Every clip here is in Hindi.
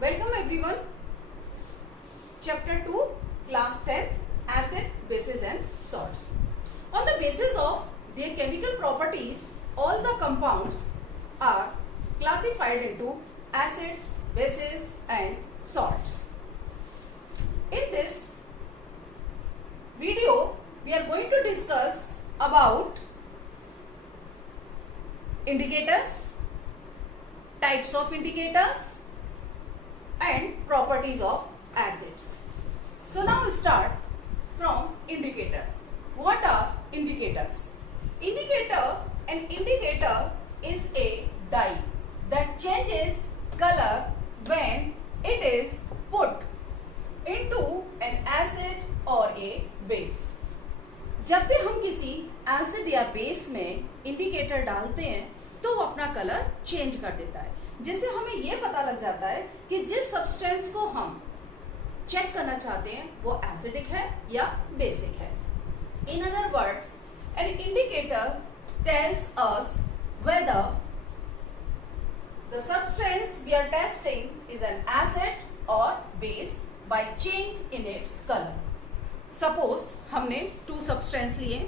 Welcome everyone. Chapter 2, Class 10th, Acid, Bases and Salts. On the basis of their chemical properties, all the compounds are classified into acids, bases and salts. In this video, we are going to discuss about indicators, types of indicators and properties of acids. So now we start from indicators. What are indicators? An indicator is a dye that changes color when it is put into an acid or a base. जब भी हम किसी एसिड या बेस में इंडिकेटर डालते हैं तो वो अपना कलर चेंज कर देता है, जिससे हमें ये पता लग जाता है कि जिस सब्सटेंस को हम चेक करना चाहते हैं वो एसिडिक है या बेसिक है. In other words, an indicator tells us whether the substance we are testing is an acid और base by change in its colour. Suppose हमने 2 सब्सटेंस लिए,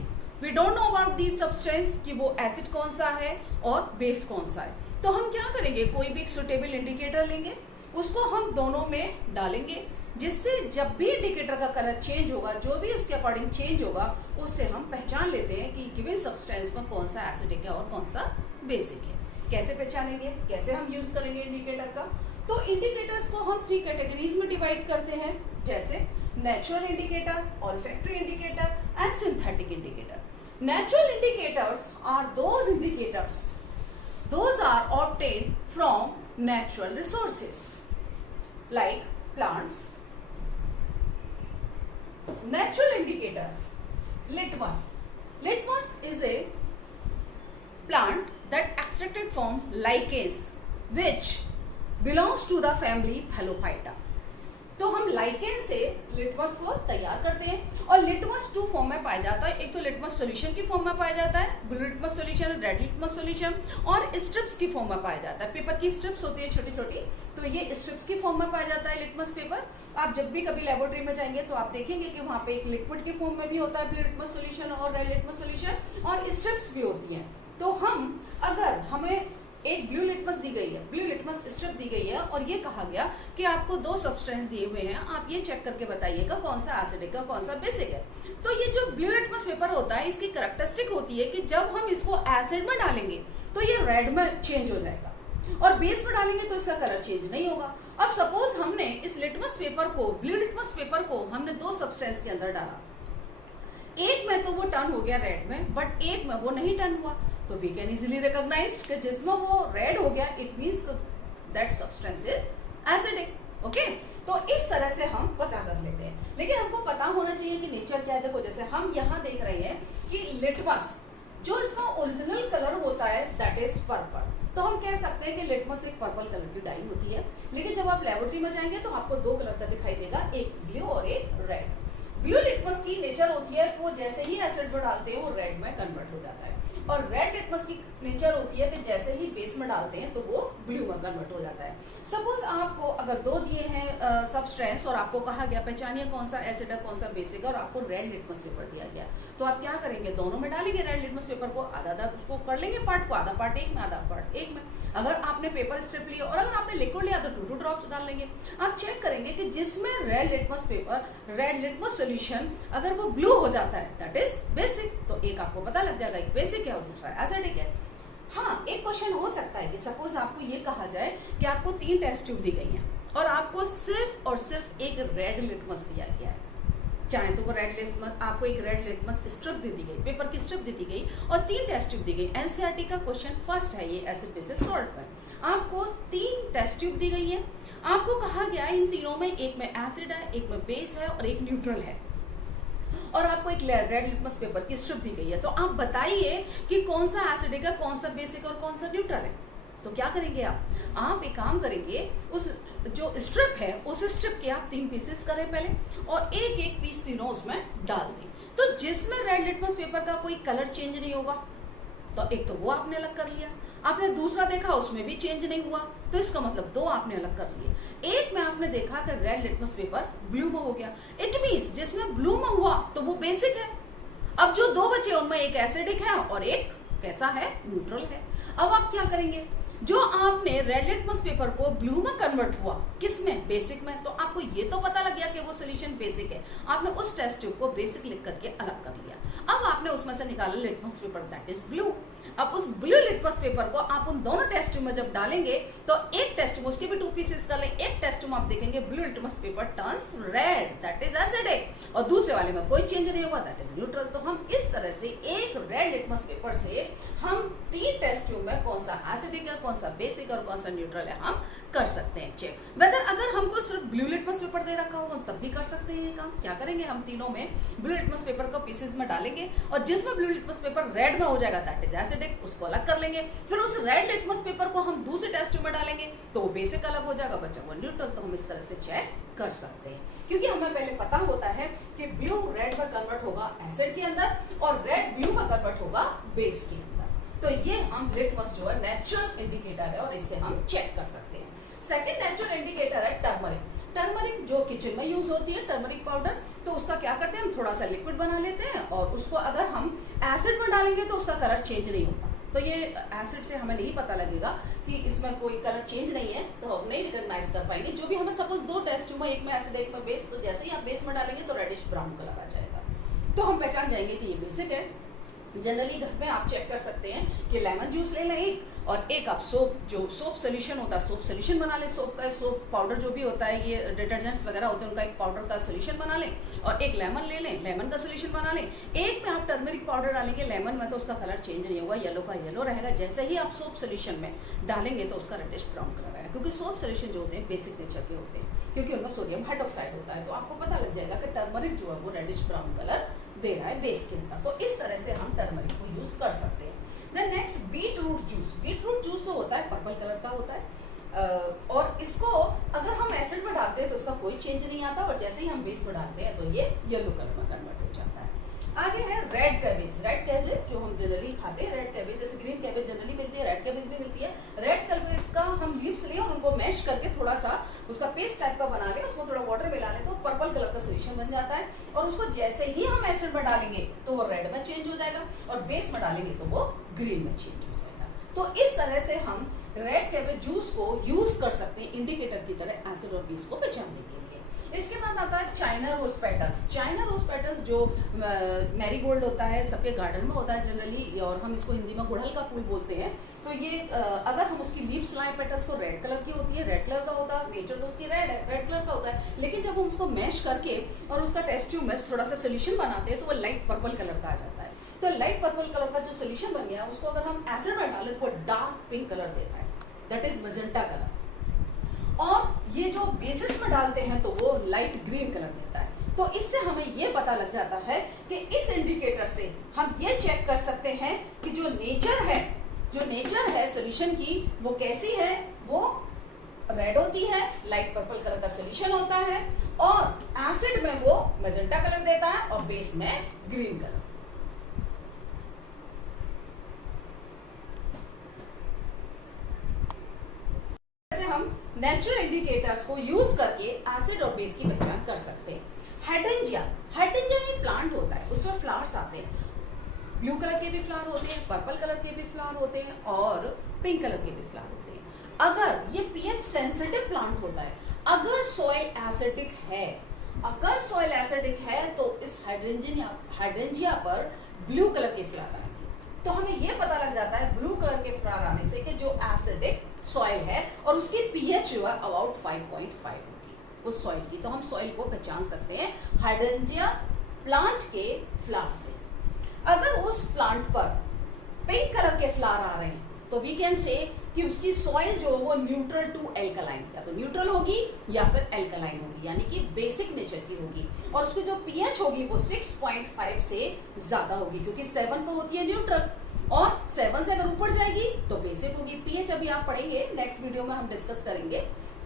we don't know about this substance कि वो एसिड कौन सा है और बेस कौन सा है. तो हम क्या करेंगे, कोई भी एक सुटेबल इंडिकेटर लेंगे, उसको हम दोनों में डालेंगे, जिससे जब भी इंडिकेटर का कलर चेंज होगा, जो भी उसके अकॉर्डिंग चेंज होगा, उससे हम पहचान लेते हैं कि गिवन सब्सटेंस में कौन सा एसिडिक है और कौन सा बेसिक है. कैसे पहचानेंगे, कैसे हम यूज करेंगे इंडिकेटर का? तो इंडिकेटर्स को हम 3 कैटेगरीज में डिवाइड करते हैं, जैसे natural indicator, olfactory indicator and synthetic indicator. Natural indicators are those indicators, those are obtained from natural resources like plants. Natural indicators, litmus is a plant that extracted from lichens which belongs to the family Thallophyta. तो हम लाइकेन से लिटमस को तैयार करते हैं और लिटमस 2 फॉर्म में पाया जाता है. एक तो लिटमस सॉल्यूशन की फॉर्म में पाया जाता है, blue litmus solution, red litmus solution, और स्ट्रिप्स की फॉर्म में पाया जाता है. पेपर की स्ट्रिप्स होती है छोटी छोटी, तो ये स्ट्रिप्स की फॉर्म में पाया जाता है लिटमस पेपर. आप जब भी कभी लेबोरेटरी में जाएंगे तो आप देखेंगे कि वहाँ पे एक लिक्विड की फॉर्म में भी होता है ब्लू लिटमस सॉल्यूशन और रेड लिटमस सॉल्यूशन, और स्ट्रिप्स भी होती हैं. तो अगर हमें एक ब्लू लिटमस दी गई है, ब्लू लिटमस स्ट्रिप दी गई है और ये कहा गया कि आपको 2 सब्सटेंस दिए हुए हैं, आप ये चेक करके बताइएगा कौन सा एसिडिक है कौन सा बेसिक है. तो ये जो ब्लू लिटमस पेपर होता है, इसकी कैरेक्टरिस्टिक होती है कि जब हम इसको एसिड में डालेंगे तो ये रेड में चेंज हो जाएगा और बेस में डालेंगे तो इसका कलर चेंज नहीं होगा. अब सपोज हमने इस लिटमस पेपर को, ब्लू लिटमस पेपर को हमने 2 सब्सटेंस के अंदर डाला, एक में तो वो टर्न हो गया रेड में, बट एक में वो नहीं टर्न हुआ, तो वी कैन इजीली रिकॉग्नाइज कि जिसमें वो रेड हो गया it means that substance is acidic. Okay, तो इस तरह से हम पता कर लेते हैं. लेकिन हमको पता होना चाहिए कि नेचर क्या है. देखो, जैसे हम यहाँ देख रहे हैं कि लिटमस जो इसका ओरिजिनल कलर होता है दैट इज पर्पल, तो हम कह सकते हैं कि लिटमस एक पर्पल कलर की डाई होती है. लेकिन जब आप लेबोरेटरी में जाएंगे तो आपको 2 कलर का दिखाई देगा, एक ब्लू और एक रेड. ब्लू लिटमस की नेचर होती है वो जैसे ही एसिड में डालते हैं वो रेड में कन्वर्ट हो जाता है, और रेड लिटमस की नेचर होती है कि जैसे ही बेस में डालते हैं तो वो ब्लू में कन्वर्ट हो जाता है. सपोज आपको अगर 2 दिए हैं सब्सटेंस और आपको कहा गया पहचानिए कौन सा एसिड है कौन सा बेसिक है, और आपको रेड लिटमस पेपर दिया गया, तो आप क्या करेंगे, दोनों में डालेंगे रेड लिटमस पेपर को, आधा उसको कर लेंगे पार्ट को, आधा पार्ट एक में आधा पार्ट एक में. अगर आपने पेपर स्ट्रिप लिया और अगर आपने लिक्विड लिया तो 2 ड्रॉप्स डाल लेंगे. आप चेक करेंगे कि जिसमें red litmus paper, red litmus solution अगर वो ब्लू हो जाता है दैट इज बेसिक, तो एक आपको पता लग जाएगा एक बेसिक है और दूसरा एसिडिक है. हाँ, एक क्वेश्चन हो सकता है कि सपोज आपको ये कहा जाए कि आपको 3 टेस्ट ट्यूब दी गई हैं और आपको सिर्फ और सिर्फ एक रेड लिटमस दिया गया है, चाहे तो वो रेड लिटमस, आपको एक रेड लिटमस स्ट्रिप दे दी गई, पेपर की स्ट्रिप दे दी गई और 3 टेस्ट ट्यूब दी गई. एनसीईआरटी का क्वेश्चन फर्स्ट है ये एसिड बेसिस सॉल्ट पर. आपको 3 टेस्ट ट्यूब दी गई है, आपको कहा गया इन तीनों में एक में एसिड है, एक में बेस है और एक न्यूट्रल है, और आपको एक रेड लिटमस पेपर की स्ट्रिप दी गई है. तो आप बताइए कि कौन सा एसिडिक है, कौन सा बेसिक और कौन सा न्यूट्रल है. तो क्या करेंगे आप एक काम करेंगे, उस जो स्ट्रिप है उस स्ट्रिप के आप 3 पीसेस करें पहले और एक पीस तीनों उसमें डाल दें. तो जिसमें रेड लिटमस पेपर का कोई कलर चेंज नहीं होगा तो एक तो वो आपने अलग कर लिया, आपने दूसरा देखा उसमें भी चेंज नहीं हुआ तो इसका मतलब 2 आपने अलग कर लिए. एक आपने देखा कि रेड लिटमस पेपर ब्लू में हो गया, इट मीन्स जिसमें ब्लू में हुआ तो वो बेसिक है। अब जो दो बचे उनमें एक एसिडिक है और एक कैसा है, न्यूट्रल है। अब आप क्या करेंगे, जो आपने रेड लिटमस पेपर को ब्लू में कन्वर्ट हुआ, किस में, बेसिक में, तो आपको ये तो पता लग गया कि वो सोल्यूशन बेसिक है। आपने उस टेस्ट ट्यूब को बेसिक लिख करके अलग कर लिया। अब आपने उसमें से निकाला litmus paper that is blue. अब उस ब्लू लिटमस पेपर को आप उन दोनों टेस्ट ट्यूब में जब डालेंगे तो एक टेस्ट ट्यूब, उसके भी 2 पीसेस कर लें, एक टेस्ट ट्यूब आप देखेंगे blue litmus paper turns read that is acidic, और दूसरे वाले में कोई चेंज नहीं हुआ दैट इज न्यूट्रल। तो हम इस तरह से एक रेड लिटमस पेपर से हम 3 टेस्ट ट्यूब में कौन सा एसिडिक है, कौन सा बेसिक और कौन सा न्यूट्रल है हम कर सकते हैं चेक। वेदर अगर हमको सिर्फ ब्लू लिटमस पेपर दे रखा हो हम तब भी कर सकते हैं ये काम। क्या करेंगे, हम तीनों में ब्लू लिटमस पेपर को पीसेस में डालेंगे और जिसमें ब्लू लिटमस पेपर रेड में हो जाएगा दैट इज एसिडिक, उसको अलग कर लेंगे। फिर उस रेड लिटमस पेपर को हम दूसरे टेस्ट ट्यूब में डालेंगे तो वो बेसिक अलग हो जाएगा, बच्चा वो न्यूट्रल। तो हम इस तरह से चेक कर सकते हैं क्योंकि हमें पहले पता होता है कि ब्लू रेड में कन्वर्ट होगा एसिड के अंदर और रेड ब्लू में कन्वर्ट होगा बेस के अंदर। तो ये हम लिटमस जो है नेचुरल इंडिकेटर है और इससे हम चेक कर सकते हैं। सेकंड नेचुरल इंडिकेटर है टर्मरिक। टर्मरिक जो किचन में यूज होती है, टर्मरिक पाउडर, तो उसका क्या करते हैं, हम थोड़ा सा लिक्विड बना लेते हैं और उसको अगर हम एसिड में डालेंगे तो उसका कलर चेंज नहीं होता। तो ये एसिड से हमें नहीं पता लगेगा कि इसमें कोई कलर चेंज नहीं है, तो हम नहीं रिकॉग्नाइज कर पाएंगे। जो भी हमें सपोज 2 टेस्ट ट्यूब में, एक में एसिड एक में बेस, तो जैसे ही आप बेस में डालेंगे तो रेडिश ब्राउन कलर आ जाएगा, तो हम पहचान जाएंगे कि ये बेसिक है। जनरली घर में आप चेक कर सकते हैं कि लेमन जूस ले लें एक, और एक आप सोप, जो सोप सोल्यूशन होता है, सोप सोल्यूशन बना लें, सोप का सोप पाउडर जो भी होता है, ये डिटर्जेंट्स वगैरह होते हैं उनका एक पाउडर का सोल्यूशन बना लें, और एक लेमन ले लें, लेमन का सोल्यूशन बना लें। एक में आप टर्मरिक पाउडर डालेंगे लेमन में तो उसका कलर चेंज नहीं होगा, येलो का येलो रहेगा। जैसे ही आप सोप सोल्यूशन में डालेंगे तो उसका रेडिश ब्राउन कलर आएगा, क्योंकि सोप सोल्यूशन जो होते हैं बेसिक नेचर के होते हैं, क्योंकि उनमें सोडियम हाइड्रोक्साइड होता है। तो आपको पता लग जाएगा कि टर्मरिक जो है वो रेडिश ब्राउन कलर दे रहा है बेस के अंदर। तो इस तरह से हम टर्मरिक को यूज कर सकते हैं। Next beetroot juice. Beetroot juice तो होता है पर्पल कलर का होता है, और इसको अगर हम एसिड में डालते हैं तो इसका कोई चेंज नहीं आता, और जैसे ही हम बेस में डालते हैं तो ये येलो कलर में कन्वर्ट हो जाता है। आगे है रेड कैबेज। रेड कैबेज जो हम जनरली खाते हैं, रेड कैबेज जैसे ग्रीन कैबेज जनरली मिलती है, रेड कैबेज भी मिलती है। रेड कैबेज का हम लीव्स लिए और उनको मैश करके थोड़ा सा उसका पेस्ट टाइप का बना लें, उसको थोड़ा वाटर मिला लें तो पर्पल कलर का सोल्यूशन बन जाता है, और उसको जैसे ही हम एसिड में डालेंगे तो वो रेड में चेंज हो जाएगा, और बेस में डालेंगे तो वो ग्रीन में चेंज हो जाएगा। तो इस तरह से हम रेड कैबेज जूस को यूज कर सकते हैं इंडिकेटर की तरह एसिड और बेस को पहचानने के लिए। इसके बाद आता है China rose petals. China rose petals जो मैरीगोल्ड होता है, सबके गार्डन में होता है जनरली, और हम इसको हिंदी में गुड़हल का फूल बोलते हैं। तो ये अगर हम उसकी लीव्स लाएं, पेटल्स को रेड कलर की होती है, रेड कलर का होता है, नेचर तो उसकी रेड है, रेड कलर का होता है। लेकिन जब हम उसको मैश करके और उसका टेस्ट ट्यूब में थोड़ा सा सोल्यूशन बनाते हैं तो वो लाइट पर्पल कलर का आ जाता है। तो लाइट पर्पल कलर का जो सोल्यूशन बन गया उसको अगर हम एसिड में डालें तो वो डार्क पिंक कलर देता है, दैट इज मजेंटा कलर। और ये जो बेसिस में डालते हैं तो वो लाइट ग्रीन कलर देता है। तो इससे हमें ये पता लग जाता है कि इस इंडिकेटर से हम ये चेक कर सकते हैं कि जो नेचर है सॉल्यूशन की वो कैसी है, वो रेड होती है, लाइट पर्पल कलर का सॉल्यूशन होता है, और एसिड में वो मैजेंटा कलर देता है और बेस में ग्रीन कलर। हम नेचुरल इंडिकेटर्स को यूज करके एसिड और बेस की पहचान कर सकते हैं। हाइड्रेंजिया एक प्लांट होता है, उसमें फ्लावर्स आते हैं, ब्लू कलर के भी फ्लावर होते हैं, पर्पल कलर के भी फ्लावर होते हैं और पिंक कलर के भी फ्लावर होते हैं। अगर ये पीएच सेंसिटिव प्लांट होता है, अगर सॉइल एसिडिक है तो इस हाइड्रेंजिया पर ब्लू कलर के फ्लावर आएंगे। तो हमें ये पता लग जाता है ब्लू कलर के फ्लावर आने से कि जो एसिडिक सॉइल है और उसकी पीएच जो है अबाउट 5.5 होगी उस सॉइल की। तो हम सॉइल को पहचान सकते हैं हाइड्रेंजिया प्लांट के फ्लावर से। अगर उस प्लांट पर पिंक कलर के फ्लावर आ रहे हैं तो वी कैन से कि उसकी सॉइल जो वो न्यूट्रल टू एल्कलाइन, या तो न्यूट्रल होगी या फिर एल्कलाइन होगी, यानी कि बेसिक नेचर की होगी, और उसकी जो पीएच होगी वो 6.5 से ज्यादा होगी, क्योंकि 7 पे होती है न्यूट्रल और 7 से अगर ऊपर जाएगी तो बेसिक होगी। पीएच अभी आप पढ़ेंगे, नेक्स्ट वीडियो में हम डिस्कस करेंगे।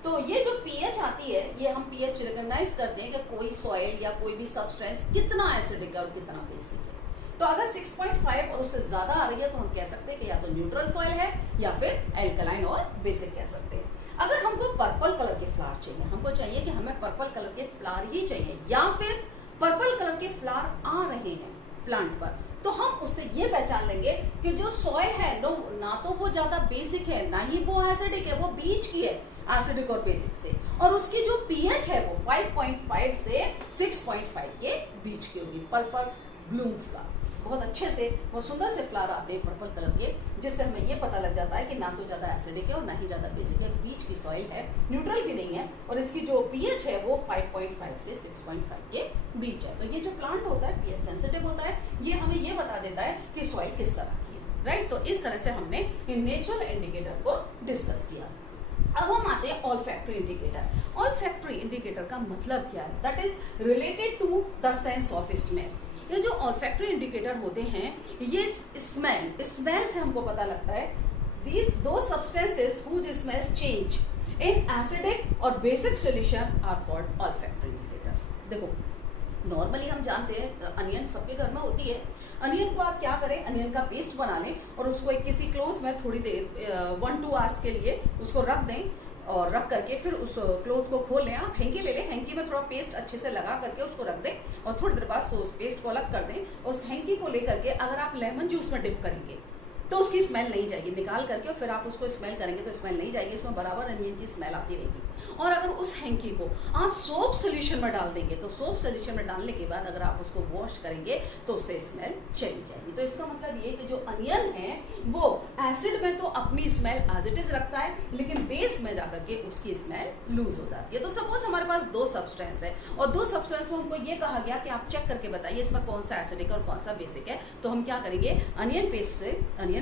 तो ये जो पीएच आती है, ये हम पीएच रिकॉग्नाइज करते हैं कि कोई सॉइल या कोई भी सब्सटेंस कितना एसिडिक है और कितना बेसिक है। तो अगर 6.5 और उससे ज्यादा आ रही है तो हम कह सकते हैं कि या तो न्यूट्रल सॉइल है या फिर एल्कलाइन और बेसिक कह सकते हैं। अगर हमको पर्पल कलर के फ्लावर फ्लावर चाहिए, हमको चाहिए कि हमें पर्पल कलर के फ्लावर ही चाहिए, या फिर पर्पल कलर के फ्लावर आ रहे हैं प्लांट पर, तो हम उससे ये पहचान लेंगे कि जो सॉइल है ना तो वो ज़्यादा बेसिक है ना ही वो एसिडिक है, वो बीच की है एसिडिक और बेसिक से, और उसकी जो पीएच है वो 5.5 से 6.5 के बीच की होगी। पर्पल ब्लूम फ्लावर, बहुत अच्छे से बहुत सुंदर से फ्लावर आते हैं पर्पल कलर के, जिससे हमें ये पता लग जाता है कि ना तो ज़्यादा एसिडिक है और ना ही ज़्यादा बेसिक है, बीच की सॉइल है, न्यूट्रल भी नहीं है, और इसकी जो पीएच है वो 5.5 से 6.5 के बीच है। तो ये जो प्लांट होता है पीएच सेंसिटिव होता है, ये हमें ये बता देता है कि सॉइल किस तरह की है, राइट। तो इस तरह से हमने इन नेचुरल इंडिकेटर को डिस्कस किया। अब हम आते हैं ऑल्फैक्टरी इंडिकेटर। ऑल्फैक्टरी इंडिकेटर का मतलब क्या है? That is related to the sense of smell. ये जो ऑल्फैक्टरी इंडिकेटर होते हैं, ये स्मेल से हमको पता लगता है these those substances whose smells change in acidic और basic solution are called olfactory indicators। देखो नॉर्मली हम जानते हैं अनियन सबके घर में होती है, अनियन को आप क्या करें, अनियन का पेस्ट बना लें और उसको एक किसी क्लॉथ में थोड़ी देर 1-2 आवर्स के लिए उसको रख दें, और रख करके फिर उस क्लॉथ को खोल लें, आप हैंकी ले लें, हैंकी में थोड़ा पेस्ट अच्छे से लगा करके उसको रख दें और थोड़ी देर बाद उस पेस्ट को अलग कर दें, और उस हैंकी को लेकर के अगर आप लेमन जूस में डिप करेंगे तो उसकी स्मेल नहीं जाएगी, निकाल करके और फिर आप उसको स्मेल करेंगे तो स्मेल नहीं जाएगी, इसमें बराबर अनियन की स्मेल आती रहेगी। और अगर उस हैंकी को आप सोप सोल्यूशन में डाल देंगे तो सोप सोल्यूशन में डालने के बाद अगर आप उसको वॉश करेंगे तो उससे स्मेल चली जाएगी। तो इसका मतलब ये कि जो अनियन है वो एसिड में तो अपनी स्मेल एज इट इज रखता है, लेकिन बेस में जाकर के उसकी स्मेल लूज हो जाती है। तो सपोज हमारे पास 2 सब्सटेंस है और 2 सब्सटेंस को हमको ये कहा गया कि आप चेक करके बताइए इसमें कौन सा एसिडिक और कौन सा बेसिक है। तो हम क्या करेंगे, अनियन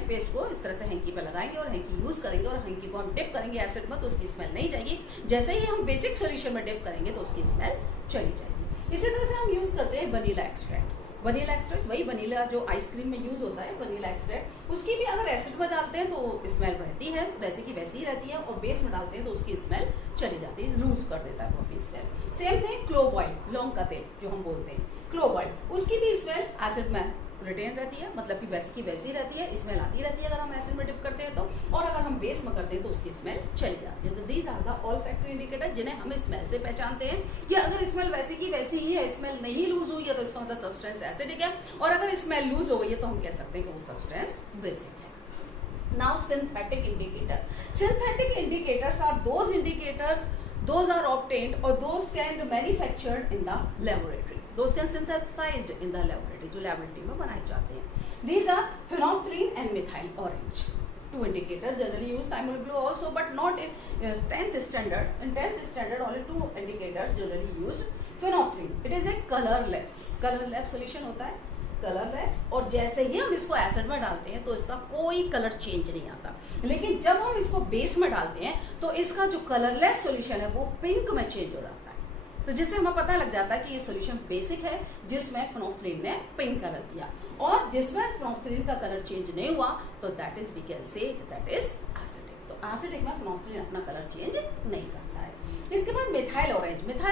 पेस्ट को इस तरह से हैंकी पे लगाएंगे और हैंकी यूज करेंगे, और हैंकी को हम डिप करेंगे एसिड में तो उसकी स्मेल नहीं जाएगी, जैसे ही हम बेसिक सॉल्यूशन में डिप करेंगे तो उसकी स्मेल चली जाएगी। इसी तरह से हम यूज करते हैं वनीला एक्सट्रैक्ट। वनीला एक्सट्रैक्ट वही वनीला जो आइसक्रीम में यूज होता है, वनीला एक्सट्रैक्ट, उसकी भी अगर एसिड में डालते हैं तो स्मेल रहती है वैसे की वैसी ही रहती है, और बेस में डालते हैं तो उसकी स्मेल चली जाती है, लूज कर देता है वो अपनी smell. Same thing clove oil, लौंग का तेल जो हम बोलते हैं, क्लोव ऑयल, उसकी भी स्मेल एसिड में रिटेन रहती है, मतलब कि वैसी की वैसी रहती है, स्मेल आती रहती है अगर हम एसिड में डिप करते हैं तो, और अगर हम बेस में करते हैं तो उसकी स्मेल चली जाती है। तो these are the olfactory indicator जिन्हें हम स्मेल से पहचानते हैं कि अगर स्मेल वैसी की वैसी ही है, स्मेल नहीं लूज हुई है तो इसका मतलब सब्सटेंस एसिडिक है, और अगर स्मेल लूज हो गई है तो हम कह सकते हैं कि वो सब्सटेंस बेसिक है। Now synthetic indicator. Synthetic indicators are those indicators those are obtained or those can manufactured in the laboratory, those can synthesized in the laboratory, जो laboratory में बनाए जाते हैं। These are phenolphthalein and methyl orange, 2 indicators generally used, thymol blue also, but not in 10th standard. In 10th standard only 2 indicators generally used. Phenolphthalein, it is a colorless solution होता है, कलरलेस, और जैसे ही हम इसको एसिड में डालते हैं तो इसका कोई कलर चेंज नहीं आता, लेकिन जब हम इसको बेस में डालते हैं तो इसका जो कलरलेस सॉल्यूशन है वो पिंक में चेंज हो जाता है। तो जिससे हमें पता लग जाता है कि ये सॉल्यूशन बेसिक है जिसमें फेनोल्फथलीन ने पिंक कलर दिया, और जिसमें फेनोल्फथलीन का कलर चेंज नहीं हुआ तो that is we can say that is acidic. तो एसिडिक में फेनोल्फथलीन अपना कलर चेंज नहीं करता है। इसके बाद मिथाइल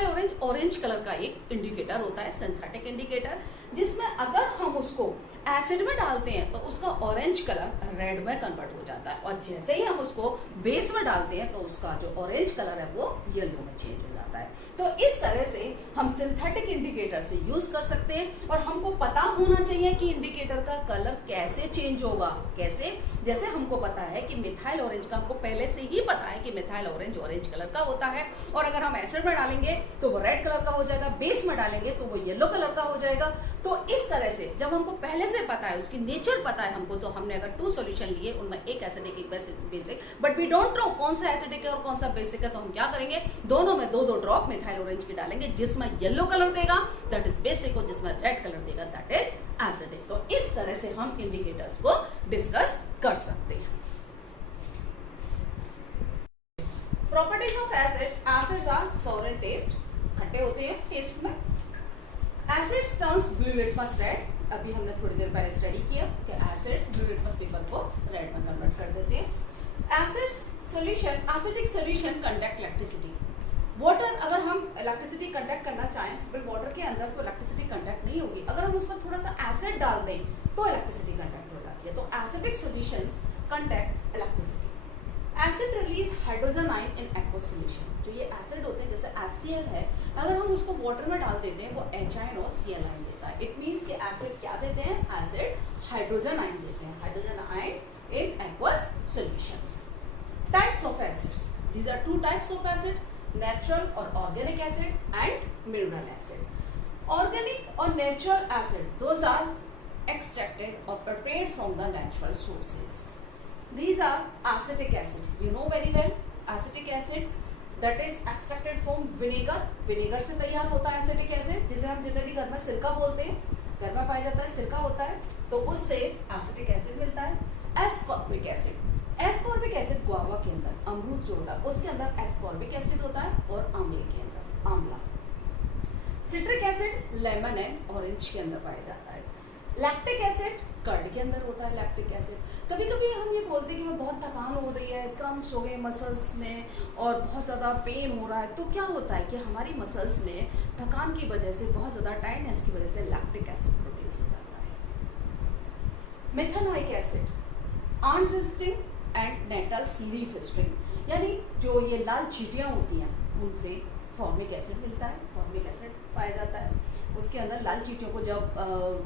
ऑरेंज ऑरेंज कलर का एक इंडिकेटर होता है, सिंथेटिक इंडिकेटर, जिसमें अगर हम उसको एसिड में डालते हैं तो उसका ऑरेंज कलर रेड में कन्वर्ट हो जाता है, और जैसे ही हम उसको बेस में डालते हैं तो उसका जो ऑरेंज कलर है वो येलो में चेंज हो जाता है। तो इस तरह से हम सिंथेटिक इंडिकेटर से यूज कर सकते हैं, और हमको पता होना चाहिए कि इंडिकेटर का कलर कैसे चेंज होगा। कैसे? जैसे हमको पता है कि मिथाइल ऑरेंज का, हमको पहले से ही पता है कि मिथाइल ऑरेंज कलर का होता है, और अगर हम एसिड में डालेंगे तो वो रेड कलर का हो जाएगा, बेस में डालेंगे तो वो येलो कलर का हो जाएगा। तो इस तरह से जब हमको पहले से पता है, उसकी नेचर पता है हमको, तो हमने अगर 2 सॉल्यूशन लिए, उनमें एक एसिडिक एक basic, but we don't know कौन सा एसिडिक है और कौन सा बेसिक है, तो हम क्या करेंगे, दोनों में 2-2 ड्रॉप मिथाइल ऑरेंज की डालेंगे, जिसमें येलो कलर देगा दैट इज बेसिक, और जिसमें रेड कलर देगा दैट इज एसिडिक। तो इस तरह से हम इंडिकेटर्स को डिस्कस कर सकते हैं। Properties of acids. Acids are sour in taste, खट्टे होते हैं टेस्ट में। Acids turns blue litmus red, अभी हमने थोड़ी देर पहले स्टडी किया कि एसिड्स ब्लू लिटमस पेपर को रेड में कन्वर्ट कर देते हैं। Acids solution, acidic solution conduct electricity. Water, अगर हम इलेक्ट्रिसिटी कंडक्ट करना चाहें सिंपल वाटर के अंदर तो इलेक्ट्रिसिटी कंडक्ट नहीं होगी, अगर हम उसमें थोड़ा सा एसिड डाल दें तो इलेक्ट्रिसिटी कंडक्ट हो जाती है। तो acidic solutions conduct electricity. Acid release hydrogen ion in aqueous solution, जो ये एसिड होते HCl है, अगर हम उसको वाटर में डाल देते हैं वो H आयन और Cl आयन देता है। इट मीन्स कि एसिड क्या देते हैं, एसिड हाइड्रोजन आयन देते हैं, hydrogen ion in aqueous solutions. Types of acids, these are two types of acid, natural or organic acid and mineral acid. Organic or natural acid, those are extracted or prepared from the natural sources. These are acetic acid, you know very well, acetic acid that is extracted from vinegar. vinegar से तैयार होता है acetic acid, जिसे हम जनरली घर में सिरका बोलते हैं, घर में पाया जाता है सिरका होता है, तो उससे acetic acid मिलता है। ascorbic acid, ascorbic acid guava के अंदर, अमरूद जो होता है उसके अंदर एस्कॉर्बिक एसिड होता है, और आंवले के अंदर आंवला। Citric acid lemon and orange के अंदर पाया जाता है। लैक्टिक एसिड कर्ड के अंदर होता है, लैक्टिक एसिड। कभी कभी हम ये बोलते हैं कि हमें बहुत थकान हो रही है, क्रम्स हो गए मसल्स में और बहुत ज़्यादा पेन हो रहा है, तो क्या होता है कि हमारी मसल्स में थकान की वजह से, बहुत ज़्यादा टाइटनेस की वजह से लैक्टिक एसिड प्रोड्यूस हो जाता है। Methanoic acid unresting and nettles leaf string, यानी जो ये लाल चींटियाँ होती हैं उनसे फॉर्मिक एसिड मिलता है, फॉर्मिक एसिड पाया जाता है। उसके अंदर लाल चींटियों को जब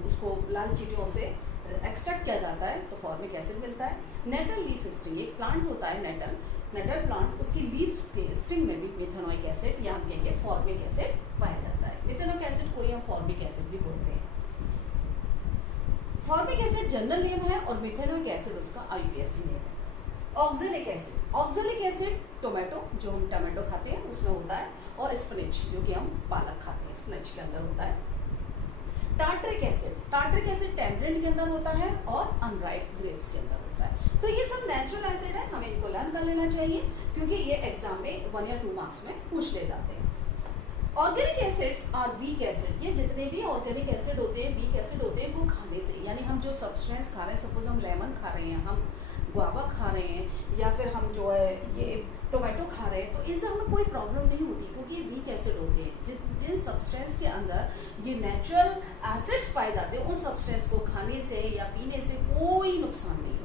उसको लाल चींटियों से एक्सट्रैक्ट किया जाता है तो फॉर्मिक एसिड मिलता है। नेटल लीफ स्ट्रिंग, एक प्लांट होता है नेटल प्लांट, उसकी लीफ के स्ट्रिंग में भी मेथेनोइक एसिड या हम कहेंगे फॉर्मिक एसिड पाया जाता है। मेथेनोइक एसिड को ही हम फॉर्मिक एसिड भी बोलते हैं। फॉर्मिक एसिड जनरल नेम है और मेथेनोइक एसिड उसका IUPAC नेम है। Oxalic acid, oxalic acid tomato, जो हम टोमेटो खाते हैं उसमें होता है, और स्पिनच जो कि हम पालक खाते हैं, स्पिनच के अंदर होता है। Tartaric acid, tartaric acid tamarind के अंदर होता है और अनराइप ग्रेप्स के अंदर होता है। तो ये सब नेचुरल एसिड है, हमें इनको लर्न कर लेना चाहिए क्योंकि ये एग्जाम में 1 या 2 मार्क्स में पूछ ले जाते हैं। Organic acids are weak acid, ये जितने भी ऑर्गेनिक एसिड होते हैं, वीक एसिड होते हैं, वो खाने से, यानी हम जो सब्सटेंस खा रहे हैं, सपोज हम लेमन खा रहे हैं, हम गुआवा खा रहे हैं, या फिर हम जो है ये टोमेटो खा रहे हैं, तो इससे हमें कोई प्रॉब्लम नहीं होती क्योंकि ये वीक एसिड होते हैं। जिन सब्सटेंस के अंदर ये नेचुरल एसिड्स पाए जाते हैं, उन सब्सटेंस को खाने से या पीने से कोई नुकसान नहीं होता।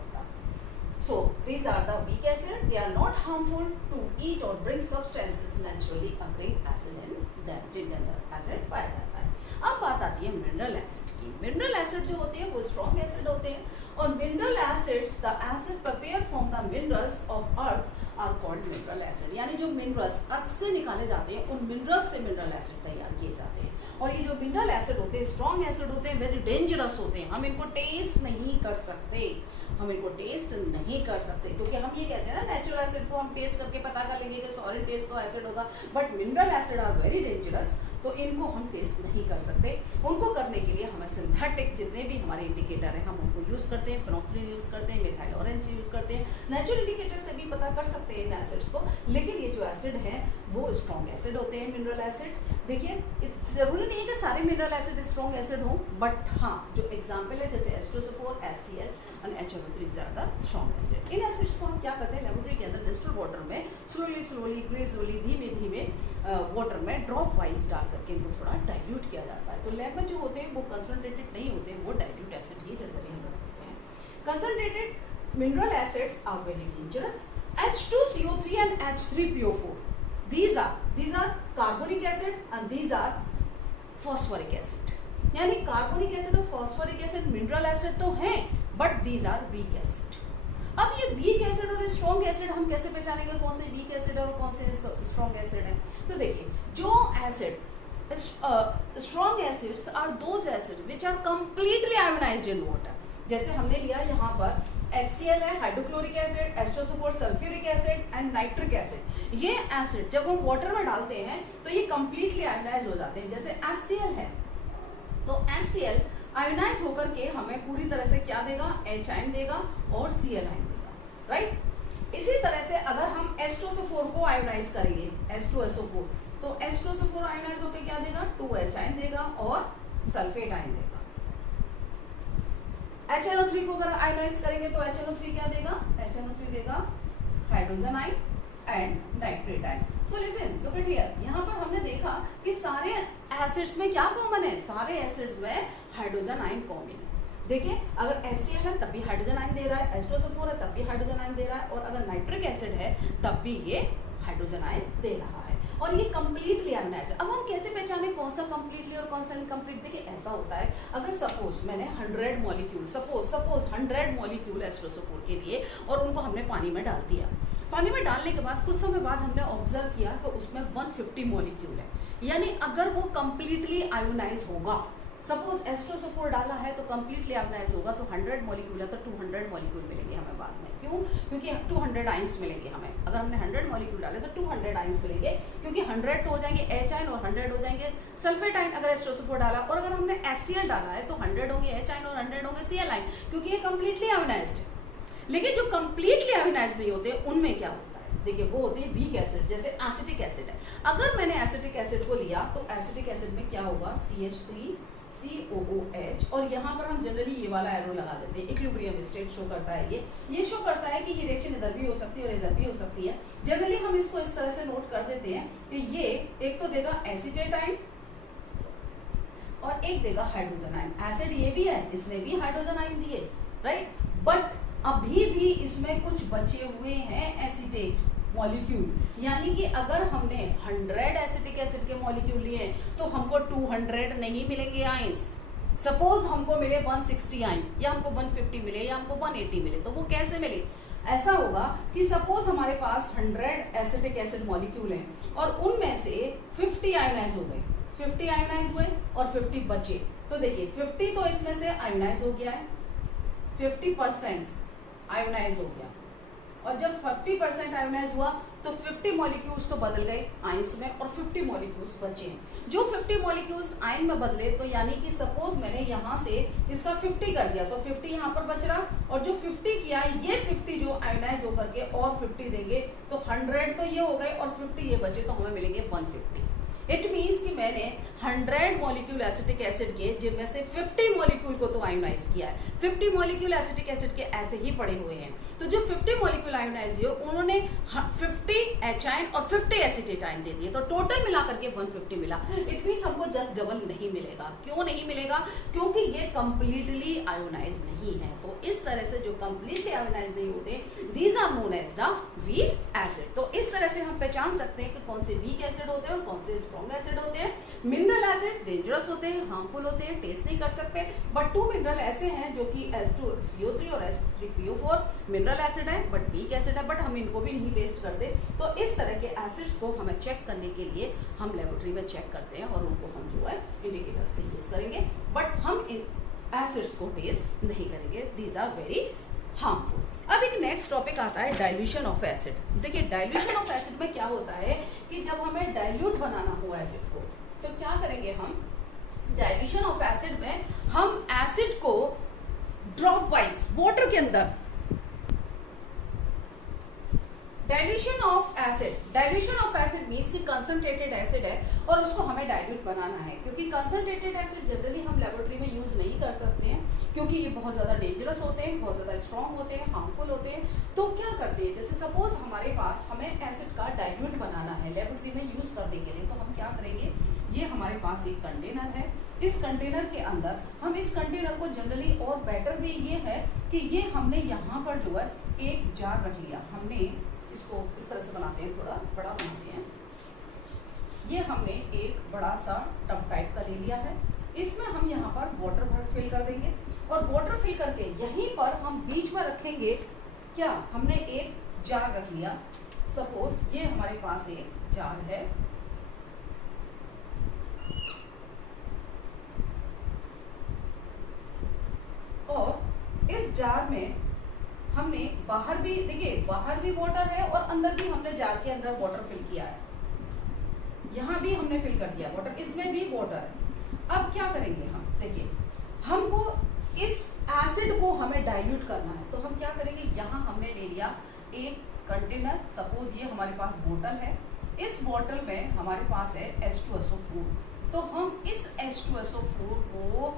So these are the weak acid. They are not harmful to eat or drink substances naturally occurring acid in them, जिनके अंदर एसिड पाया जाता है। अब बात आती है मिनरल एसिड की। मिनरल एसिड जो होते हैं वो स्ट्रॉन्ग एसिड होते हैं, और mineral acids, the acid prepared from the minerals of earth are called mineral acid, यानी जो मिनरल्स अर्थ से निकाले जाते हैं उन मिनरल्स से मिनरल एसिड तैयार किए जाते हैं। और ये जो मिनरल एसिड होते हैं, स्ट्रॉन्ग एसिड होते हैं, वेरी डेंजरस होते हैं, हम इनको टेस्ट नहीं कर सकते, हम इनको टेस्ट नहीं कर सकते क्योंकि हम ये कहते हैं ना, नेचुरल एसिड को हम टेस्ट करके पता कर लेंगे कि सॉरी टेस्ट तो एसिड होगा, but mineral acid are very dangerous, तो इनको हम टेस्ट नहीं कर सकते। उनको करने के लिए हमें सिंथेटिक जितने भी हमारे इंडिकेटर हैं हम उनको यूज़ करते हैं, फिनोल्फ्थालीन यूज़ करते हैं, मिथाइल ऑरेंज यूज़ करते हैं। नेचुरल इंडिकेटर से भी पता कर सकते हैं इन एसिड्स को, लेकिन ये जो एसिड हैं वो स्ट्रॉन्ग एसिड होते हैं, मिनरल एसिड्स। देखिए, ज़रूरी नहीं है कि सारे मिनरल एसिड स्ट्रॉन्ग एसिड हों, बट हाँ जो एग्जाम्पल है जैसे H2SO4, HCl और HNO3 ज़्यादा स्ट्रॉन्ग एसिड। इन एसिड्स को हम क्या करते हैं, लेबोरेटरी के अंदर डिस्टिल्ड वाटर में स्लोली ग्रेजुअली धीमे वाटर में ड्रॉप वाइज डाल करके इनको थोड़ा डाइल्यूट किया जाता है। तो लैब में जो होते हैं वो कंसनट्रेटेड नहीं होते, वो डाइल्यूट एसिड ही जनरली हम रखते हैं। Concentrated mineral acids are very dangerous. H2CO3 and H3PO4, these are carbonic acid and these are phosphoric acid, यानी कार्बोनिक एसिड और फॉस्फोरिक एसिड मिनरल एसिड तो हैं, but these are weak acid. अब ये वीक एसिड और स्ट्रॉन्ग एसिड हम कैसे पहचानेंगे कौन से वीक एसिड और कौन से स्ट्रॉन्ग एसिड हैं? तो देखिए, जो acid strong acids are those acid which are completely ionised in water. जैसे हमने लिया यहाँ पर HCl है, hydrochloric acid, H2SO4, sulphuric acid and nitric acid. ये एसिड जब हम वाटर में डालते हैं तो ये कंप्लीटली आयोनाइज हो जाते हैं। जैसे HCl है तो HCl आयोनाइज होकर के हमें पूरी तरह से क्या देगा, H आयन देगा और Cl आयन देगा, राइट। इसी तरह से अगर हम H2SO4 को आयोनाइज करेंगे, H2SO4, तो H2SO4 आयोनाइज होकर क्या देगा, 2H आयन देगा और सल्फेट आयन देगा। HNO3 को अगर आयोनाइज करेंगे तो HNO3 क्या देगा, HNO3 देगा hydrogen ion and nitrate ion. So listen, look at here, यहाँ पर हमने देखा कि सारे एसिड्स में क्या कॉमन है, सारे एसिड्स में हाइड्रोजन आयन कॉमन है। देखिए, अगर HCl है तब भी हाइड्रोजन आयन दे रहा है, H2SO4 है तब भी हाइड्रोजन आयन दे रहा है, और अगर नाइट्रिक एसिड है तब भी ये हाइड्रोजन आयन दे रहा है। और ये कंप्लीटली आयोनाइज है। अब हम कैसे पहचाने कौन सा कंप्लीटली और कौन सा इनकम्प्लीट? देखिए ऐसा होता है, अगर सपोज मैंने 100 मॉलिक्यूल सपोज 100 मॉलिक्यूल H2SO4 के लिए और उनको हमने पानी में डाल दिया। पानी में डालने के बाद कुछ समय बाद हमने ऑब्जर्व किया तो उसमें 150 मॉलिक्यूल है, यानी अगर वो कंप्लीटली आयोनाइज होगा, सपोज H2SO4 डाला है तो कंप्लीटली आयोनाइज होगा, तो 100 मॉलिक्यूल है तो 200 मॉलिक्यूल मिलेंगे हमें बाद में। क्यों? क्योंकि 200 आइंस मिलेंगे हमें। अगर हमने 100 मॉलिक्यूल डाले तो 200 आइंस मिलेंगे, क्योंकि 100 तो हो जाएंगे H आयन और 100 हो जाएंगे सल्फेट आयन अगर H2SO4 डाला। और अगर हमने HCl डाला है तो 100 होंगे H आयन और 100 होंगे Cl आयन, क्योंकि ये कंप्लीटली आयोनाइज्ड है। लेकिन जो कंप्लीटली आयोनाइज्ड नहीं होते उनमें क्या होता है? देखिए वो होते हैं वीक एसिड, जैसे एसिटिक एसिड है। अगर मैंने एसिटिक एसिड को लिया तो एसिटिक एसिड में क्या होगा? CH3COOH, और यहाँ पर हम जनरली ये वाला एरो लगा देते हैं, इक्विलिब्रियम स्टेट शो करता है। ये शो करता है कि ये रिएक्शन इधर भी हो सकती है और इधर भी हो सकती है। जनरली हम इसको इस तरह से नोट कर देते हैं कि ये एक तो देगा एसीटेट आयन और एक देगा हाइड्रोजन आयन। एसिड ये भी है, इसने भी हाइड्रोजन आयन दिए, राइट, बट अभी भी इसमें कुछ बचे हुए हैं एसीटेट मॉलिक्यूल, यानी कि अगर हमने 100 एसिटिक एसिड के मॉलिक्यूल लिए तो हमको 200 नहीं मिलेंगे आइंस। सपोज हमको मिले 160 आइन, या हमको 150 मिले, या हमको 180 मिले, तो वो कैसे मिले? ऐसा होगा कि सपोज हमारे पास 100 एसिटिक एसिड मॉलिक्यूल हैं और उनमें से 50 आयोनाइज हो गए, 50 आयोनाइज हुए और 50 बचे। तो देखिए 50 तो इसमें से आयोनाइज हो गया है, 50% आयोनाइज हो गया, और जब 50% आयोनाइज हुआ तो 50 मॉलिक्यूल्स तो बदल गए आयंस में और 50 मॉलिक्यूल्स बचे हैं। जो 50 मॉलिक्यूल्स आयन में बदले, तो यानी कि सपोज मैंने यहाँ से इसका 50 कर दिया तो 50 यहाँ पर बच रहा, और जो 50 किया ये 50 जो आयोनाइज होकर के और 50 देंगे तो 100 तो ये हो गए और 50 ये बचे, तो हमें मिलेंगे 150। इट मीन्स कि मैंने 100 मॉलिक्यूल एसिटिक एसिड के जिनमें से 50 मॉलिक्यूल को तो आयोनाइज किया है, 50 मॉलिक्यूल एसिटिक एसिड के ऐसे ही पड़े हुए हैं। तो जो 50 मॉलिक्यूल आयोनाइज हुए उन्होंने 50 H आयन और 50 एसिटेट आयन दे दिए, तो टोटल मिला करके 150 मिला। इट मीन्स हमको जस्ट डबल नहीं मिलेगा। क्यों नहीं मिलेगा? क्योंकि ये कंप्लीटली आयोनाइज नहीं है। तो इस तरह से जो कंप्लीटली आयोनाइज नहीं होते, these are known as the weak acid. तो इस तरह से हम पहचान सकते हैं कि कौन से वीक एसिड होते हैं और कौन से स्ट्रॉन्ग एसिड होते हैं। मिनरल एसिड डेंजरस होते हैं, हार्मफुल होते हैं, टेस्ट नहीं कर सकते, बट 2 मिनरल ऐसे हैं जो कि H2CO3 और H3PO4 मिनरल एसिड है बट वीक एसिड है, बट हम इनको भी नहीं टेस्ट करते। तो इस तरह के एसिड्स को हमें चेक करने के लिए हम लेबोरेटरी में चेक करते हैं और उनको हम जो है इंडिकेटर से यूज करेंगे, बट हम इन एसिड्स को टेस्ट नहीं करेंगे। These are very harmful. अब एक नेक्स्ट टॉपिक आता है डाइल्यूशन ऑफ एसिड। देखिए डाइल्यूशन ऑफ एसिड में क्या होता है कि जब हमें डाइल्यूट बनाना हो एसिड को, तो क्या करेंगे हम? डाइल्यूशन ऑफ एसिड में हम एसिड को ड्रॉप वाइज वाटर के अंदर, डाइल्यूशन ऑफ एसिड मीन्स कि कंसंट्रेटेड एसिड है और उसको हमें डाइल्यूट बनाना है, क्योंकि कंसंट्रेटेड एसिड जनरली हम लेबोरेटरी में यूज नहीं कर सकते हैं, क्योंकि ये बहुत ज़्यादा डेंजरस होते हैं, बहुत ज़्यादा स्ट्रॉन्ग होते हैं, हार्मफुल होते हैं। तो क्या करते हैं, जैसे सपोज हमारे पास हमें एसिड का डाइल्यूट बनाना है लेबोरेटरी में यूज करने के लिए, तो हम क्या करेंगे? ये हमारे पास एक कंटेनर है, इस कंटेनर के अंदर हम इस कंटेनर को जनरली, और बेटर वे ये है कि ये हमने यहाँ पर जो है एक जार रख लिया, हमने इसको इस तरह से बनाते हैं, थोड़ा बड़ा बनाते हैं। ये हमने एक बड़ा सा टब टाइप का ले लिया है, इसमें हम यहाँ पर वाटर भर फिल कर देंगे, और वाटर फिल करके यहीं पर हम बीच में रखेंगे क्या? हमने एक जार रख लिया, सपोज ये हमारे पास एक जार है, और इस जार में हमने बाहर भी, देखिए बाहर भी वाटर है और अंदर भी हमने जार के अंदर वाटर फिल किया है, यहाँ भी हमने फिल कर दिया वाटर, इसमें भी वाटर है। अब क्या करेंगे हम? देखिए हमको इस एसिड को हमें डाइल्यूट करना है, तो हम क्या करेंगे? यहाँ हमने ले लिया एक कंटेनर, सपोज ये हमारे पास बोतल है, इस बोतल में हमारे पास है H2SO4, तो हम इस H2SO4 को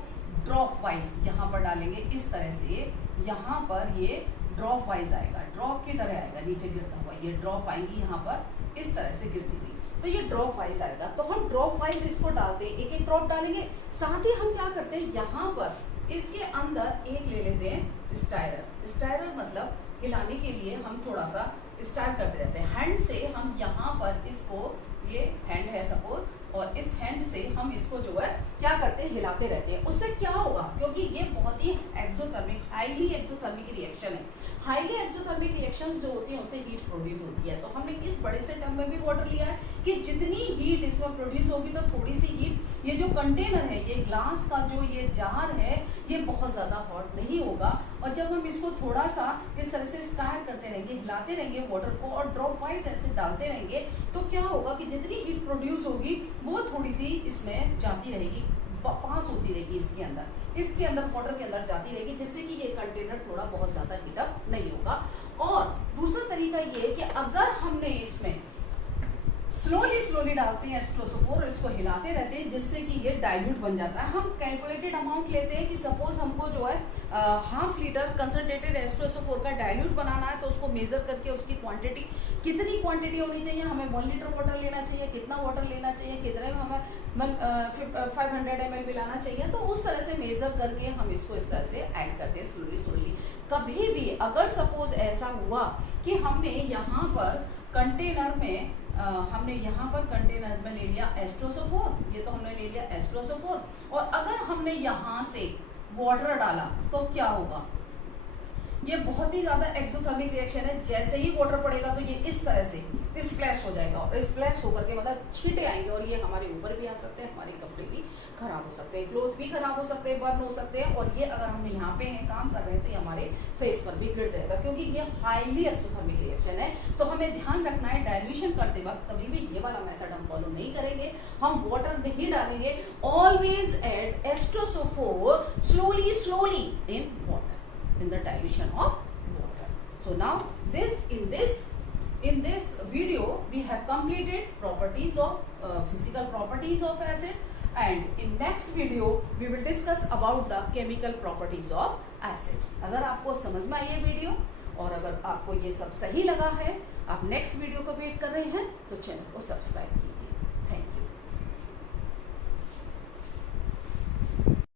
ड्रॉप वाइज यहाँ पर डालेंगे, इस तरह से यहाँ पर ये ड्रॉप वाइज आएगा, ड्रॉप की तरह आएगा, नीचे गिरता हुआ ये ड्रॉप आएंगी यहाँ पर इस तरह से गिरती हुई, तो ये ड्रॉप वाइज आएगा। तो हम ड्रॉप वाइज इसको डालते हैं, एक एक ड्रॉप डालेंगे। साथ ही हम क्या करते हैं, यहाँ पर इसके अंदर एक ले लेते हैं स्टायरर। स्टायरर मतलब हिलाने के लिए हम थोड़ा सा स्टार करते रहते हैं, हैंड से हम यहाँ पर इसको ये हैंड है सपोज, और इस हैंड से हम इसको जो है क्या करते हैं, हिलाते रहते हैं। उससे क्या होगा, क्योंकि ये बहुत ही एक्सोथर्मिक, हाईली एक्सोथर्मिक रिएक्शन है। हाईली एक्सोथर्मिक रिएक्शंस जो होती हैं उससे हीट प्रोड्यूस होती है। तो हमने इस बड़े से टर्म में भी वाटर लिया है कि जितनी हीट इसमें प्रोड्यूस होगी तो थोड़ी सी हीट, ये जो कंटेनर है, ये ग्लास का जो ये जार है, ये बहुत ज़्यादा हॉट नहीं होगा। और जब हम इसको थोड़ा सा इस तरह से स्टार करते रहेंगे, हिलाते रहेंगे वाटर को और ड्रॉप वाइज ऐसे डालते रहेंगे, तो क्या होगा कि जितनी हीट प्रोड्यूस होगी वो थोड़ी सी इसमें जाती रहेगी, पास होती रहेगी इसके अंदर वाटर के अंदर जाती रहेगी, जिससे कि ये कंटेनर थोड़ा बहुत ज़्यादा हीटअप नहीं होगा। और दूसरा तरीका ये है कि अगर हमने इसमें स्लोली डालते हैं H2SO4 और इसको हिलाते रहते हैं, जिससे कि ये डाइल्यूट बन जाता है। हम कैलकुलेटेड अमाउंट लेते हैं कि सपोज हमको जो है 1/2 लीटर कंसनट्रेटेड H2SO4 का डाइल्यूट बनाना है, तो उसको मेजर करके उसकी क्वांटिटी, कितनी क्वांटिटी होनी चाहिए, हमें 1 लीटर वाटर लेना चाहिए, कितना वाटर लेना चाहिए, कितने में हमें 500 ml मिलाना चाहिए, तो उस तरह से मेजर करके हम इसको इस तरह से ऐड करते हैं स्लोली। कभी भी अगर सपोज ऐसा हुआ कि हमने यहाँ पर कंटेनर में ले लिया H2SO4, ये तो हमने ले लिया H2SO4, और अगर हमने यहाँ से वाटर डाला तो क्या होगा, ये बहुत ही ज़्यादा एक्सोथर्मिक रिएक्शन है। जैसे ही वाटर पड़ेगा तो ये इस तरह से स्प्लैश हो जाएगा, और स्प्लैश होकर के मतलब छींटे आएंगे, और ये हमारे ऊपर भी आ सकते हैं, हमारे कपड़े भी खराब हो सकते हैं, क्लोथ भी खराब हो सकते हैं, बर्न हो सकते हैं। और ये अगर हम यहाँ पे हैं, काम कर रहे हैं, तो ये हमारे फेस पर भी गिर जाएगा, क्योंकि ये हाईली एक्सोथर्मिक रिएक्शन है। तो हमें ध्यान रखना है, डाइल्यूशन करते वक्त कभी भी ये वाला मेथड हम फॉलो नहीं करेंगे, हम वाटर नहीं डालेंगे। Always add H2SO4 slowly in water, in the dilution of water. So now in this video we have completed properties of physical properties of acid, and in next video we will discuss about the chemical properties of acids. अगर आपको समझ में आई है वीडियो, और अगर आपको ये सब सही लगा है, आप नेक्स्ट वीडियो को वेट कर रहे हैं, तो चैनल को सब्सक्राइब कीजिए।